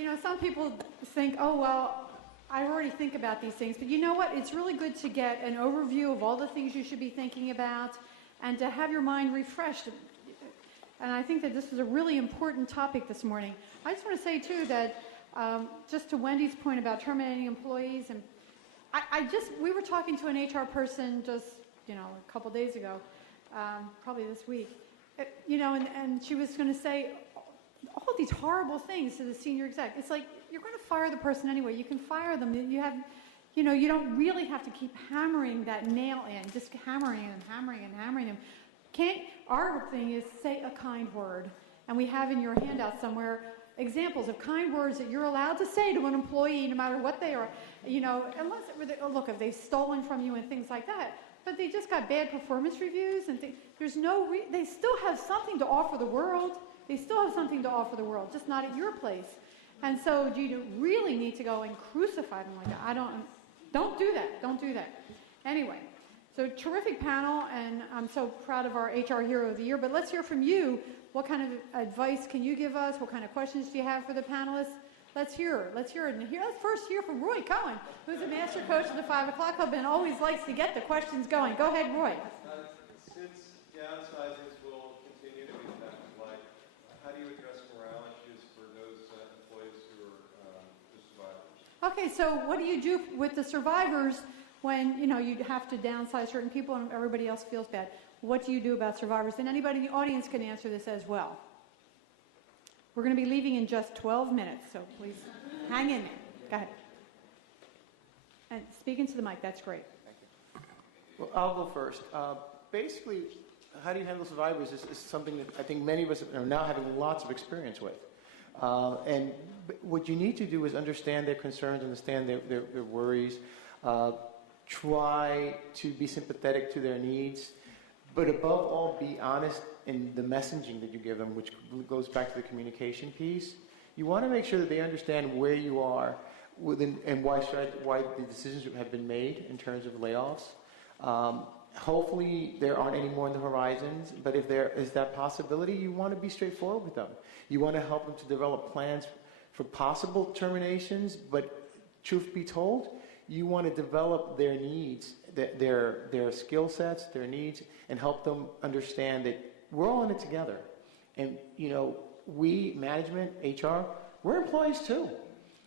You know, some people think, oh, well, I already think about these things. But you know what? It's really good to get an overview of all the things you should be thinking about and to have your mind refreshed. And I think that this is a really important topic this morning. I just want to say, too, that just to Wendy's point about terminating employees, and we were talking to an HR person just, you know, a couple days ago, probably this week, you know, and she was going to say all these horrible things to the senior exec. It's like, you're going to fire the person anyway. You can fire them. You have, you know, you don't really have to keep hammering that nail in, just hammering and hammering and hammering them. Our thing is say a kind word. And we have in your handout somewhere examples of kind words that you're allowed to say to an employee, no matter what they are, you know, unless, look, if they've stolen from you and things like that. But they just got bad performance reviews and there's no, they still have something to offer the world. They still have something to offer the world, just not at your place. And so do you really need to go and crucify them like that? Don't do that. Don't do that. Anyway, so terrific panel, and I'm so proud of our HR Hero of the Year. But let's hear from you. What kind of advice can you give us? What kind of questions do you have for the panelists? Let's hear it. Let's first hear from Roy Cohen, who's a master coach of the 5 O'Clock Club and always likes to get the questions going. Go ahead, Roy. Since downsizings will continue to be tax-like, how do you address morale issues for those employees who are the survivors? Okay, so what do you do with the survivors when, you know, you have to downsize certain people and everybody else feels bad? What do you do about survivors? And anybody in the audience can answer this as well. We're going to be leaving in just 12 minutes, so please hang in there. Go ahead. And speak into the mic, that's great. Thank you. Well, I'll go first. Basically, how do you handle survivors is something that I think many of us are now having lots of experience with. And what you need to do is understand their concerns, understand their worries, try to be sympathetic to their needs, but above all, be honest in the messaging that you give them, which goes back to the communication piece. You want to make sure that they understand where you are within, and why the decisions have been made in terms of layoffs. Hopefully there aren't any more on the horizons, but if there is that possibility, you want to be straightforward with them. You want to help them to develop plans for possible terminations, but truth be told, you want to develop their needs, their skill sets, their needs, and help them understand that we're all in it together. And, you know, we, management, HR, we're employees too.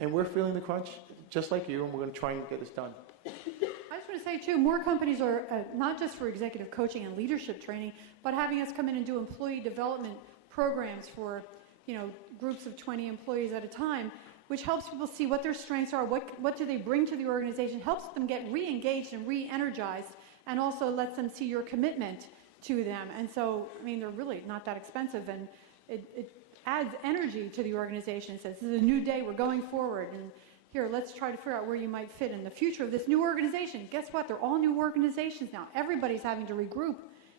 And we're feeling the crunch just like you, and we're going to try and get this done. I just want to say, too, more companies are, not just for executive coaching and leadership training, but having us come in and do employee development programs for, you know, groups of 20 employees at a time, which helps people see what their strengths are, what do they bring to the organization, helps them get re-engaged and re-energized, and also lets them see your commitment to them. And so, I mean, they're really not that expensive, and it adds energy to the organization. It says, this is a new day, we're going forward, and here, let's try to figure out where you might fit in the future of this new organization. Guess what? They're all new organizations now. Everybody's having to regroup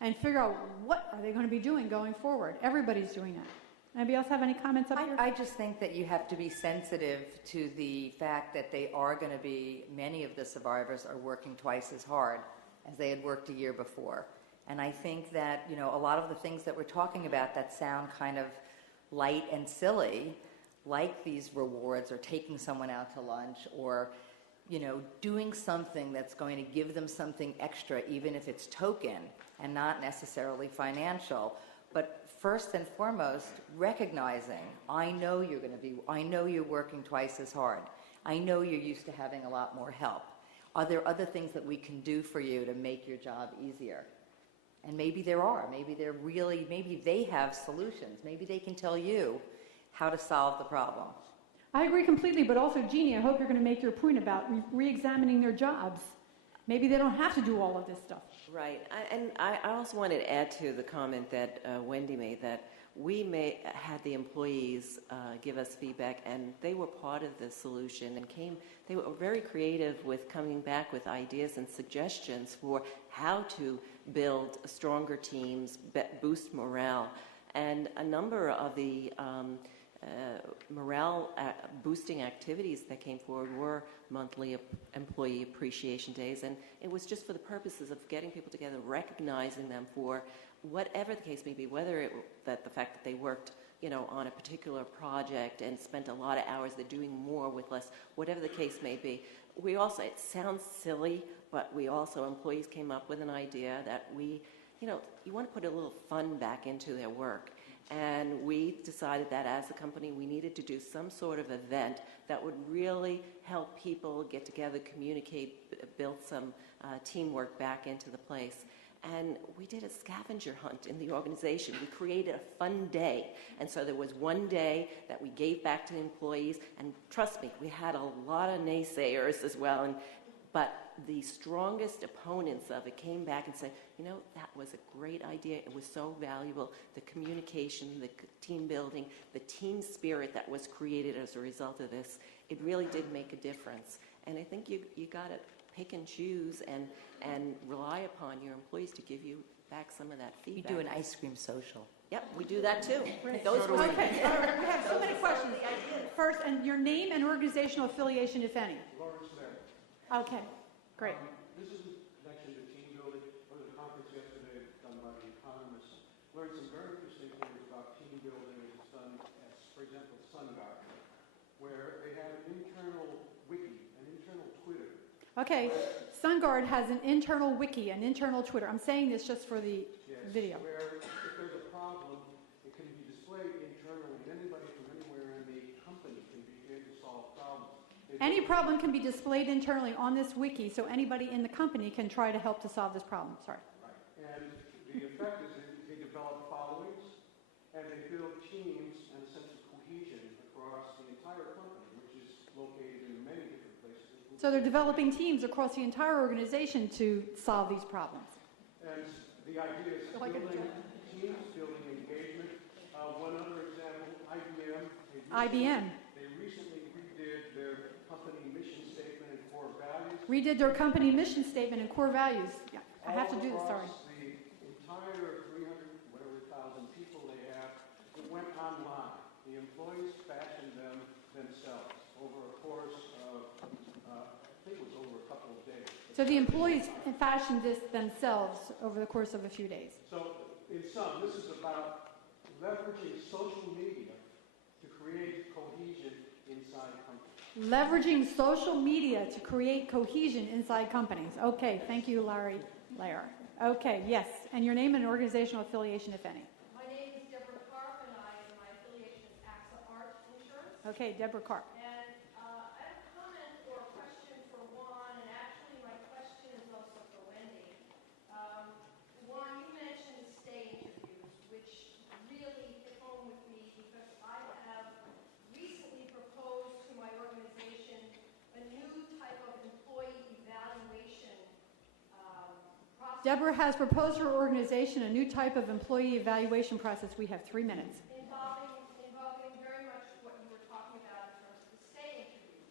and figure out what are they going to be doing going forward. Everybody's doing that. Anybody else have any comments up here? I just think that you have to be sensitive to the fact that they are going to be, many of the survivors are working twice as hard as they had worked a year before. And I think that, you know, a lot of the things that we're talking about that sound kind of light and silly, like these rewards or taking someone out to lunch or, you know, doing something that's going to give them something extra, even if it's token and not necessarily financial. But first and foremost, recognizing, I know you're working twice as hard. I know you're used to having a lot more help. Are there other things that we can do for you to make your job easier? And maybe there are. Maybe they have solutions. Maybe they can tell you how to solve the problem. I agree completely, but also, Jeannie, I hope you're going to make your point about re-examining their jobs. Maybe they don't have to do all of this stuff. Right. And I also wanted to add to the comment that Wendy made, that we had the employees give us feedback, and they were part of the solution, and they were very creative with coming back with ideas and suggestions for how to build stronger teams, boost morale. And a number of the morale boosting activities that came forward were monthly employee appreciation days, and it was just for the purposes of getting people together, recognizing them for whatever the case may be, whether the fact that they worked on a particular project and spent a lot of hours. They're doing more with less, whatever the case may be. We also, it sounds silly, but we also, employees came up with an idea that you want to put a little fun back into their work. And we decided that as a company, we needed to do some sort of event that would really help people get together, communicate, build some teamwork back into the place. And we did a scavenger hunt in the organization. We created a fun day. And so there was one day that we gave back to the employees. And trust me, we had a lot of naysayers as well. But the strongest opponents of it came back and said, that was a great idea. It was so valuable. The communication, the team building, the team spirit that was created as a result of this, it really did make a difference. And I think you got to pick and choose and rely upon your employees to give you back some of that We feedback. do an ice cream social. Yep, we do that too. Great. Those were Okay, all right, we have so many questions. First, and your name and organizational affiliation, if any. Lawrence there. Okay, great. This is in connection to team building. I was at a conference yesterday done by The Economist. Learned some very interesting things about team building as it's done at, for example, SunGuard, where they have an internal wiki, an internal Twitter. Okay, SunGuard has an internal wiki, an internal Twitter. I'm saying this just for the video. Where if there's a problem, it can be displayed internally, and anybody from anywhere in the company can begin to solve problems. Any problem can be displayed internally on this wiki, so anybody in the company can try to help to solve this problem. Sorry. Right. And the effect is that they develop followings, and they build teams and a sense of cohesion across the entire company, which is located in many different places. So they're developing teams across the entire organization to solve these problems. And the idea is Like a building teams, building engagement. One other example, IBM. IBM They recently redid their company mission statement and core values. redid their company mission statement and core values. Yeah, I have to do this, sorry. Across the entire 300,000 people they have, it went online. The employees fashioned them themselves over a course of, I think it was over a couple of days. So the employees fashioned this themselves over the course of a few days. So, in sum, this is about leveraging social media to create cohesion inside companies. Leveraging social media to create cohesion inside companies. Okay, thank you, Larry. Okay, yes. And your name and organizational affiliation, if any. My name is Deborah Karp, and my affiliation is AXA Art Insurance. Okay, Deborah Karp. And I have a comment or a question for Juan, and actually my question is also for Wendy. Juan, you mentioned stay interviews, which really hit home with me because I have recently proposed to my organization a new type of employee evaluation process. Deborah has proposed to her organization a new type of employee evaluation process. We have 3 minutes. Involving very much what you were talking about in terms of the stay interviews.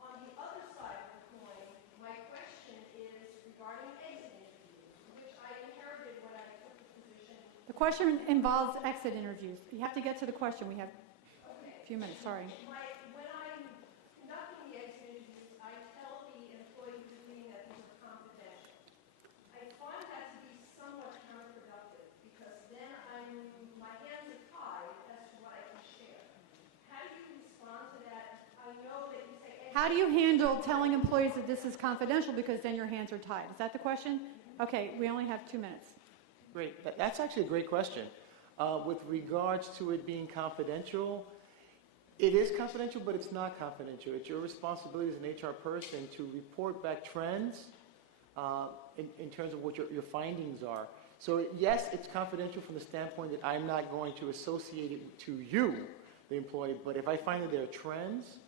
On the other side of the coin, my question is regarding exit interviews, which I inherited when I took the position. The question involves exit interviews. You have to get to the question. We have a few minutes, sorry. When I'm conducting the exit interviews, I tell the employee who's doing that these are confidential. I find that to be somewhat counterproductive because then my hands are tied as to what I can share. How do you respond to that? I know that you say... How do you handle telling employees that this is confidential because then your hands are tied? Is that the question? Okay, we only have 2 minutes. Great. That's actually a great question. With regards to it being confidential, it is confidential, but it's not confidential. It's your responsibility as an HR person to report back trends in terms of what your findings are. So yes, it's confidential from the standpoint that I'm not going to associate it to you, the employee, but if I find that there are trends,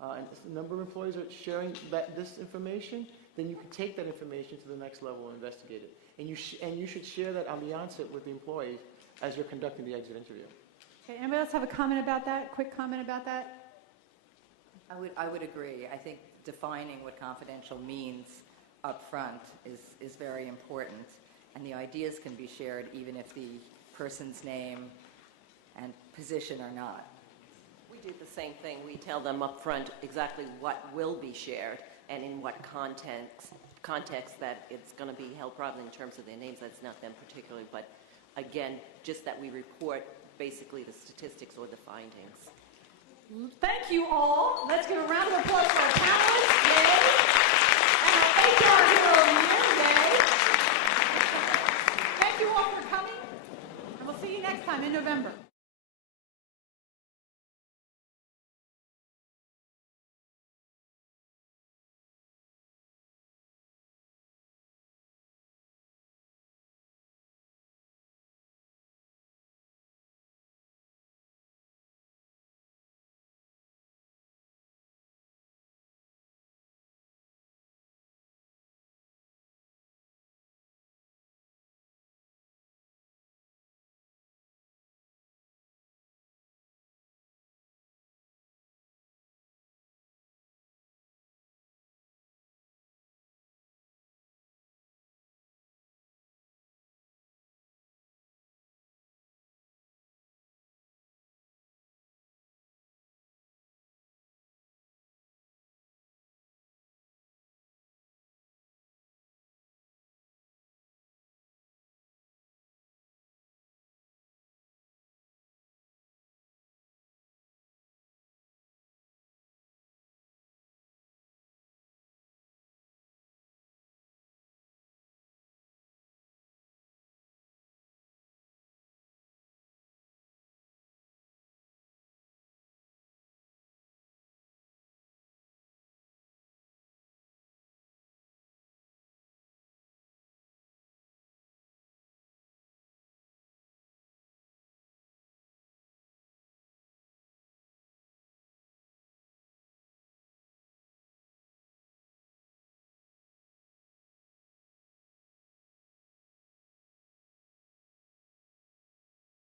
and a number of employees are sharing this information, then you can take that information to the next level and investigate it. And you should share that on the onset with the employees as you're conducting the exit interview. Okay, anybody else have a comment about that? Quick comment about that? I would agree. I think defining what confidential means up front is very important, and the ideas can be shared even if the person's name and position are not. We do the same thing. We tell them up front exactly what will be shared and in what context that it's going to be held, probably in terms of their names. That's not them particularly, but again, just that we report basically the statistics or the findings. Thank you all. Let's give a round of applause for our panelists. Yay. And our HR hero of the year. Yay. Thank you all for coming. And we'll see you next time in November.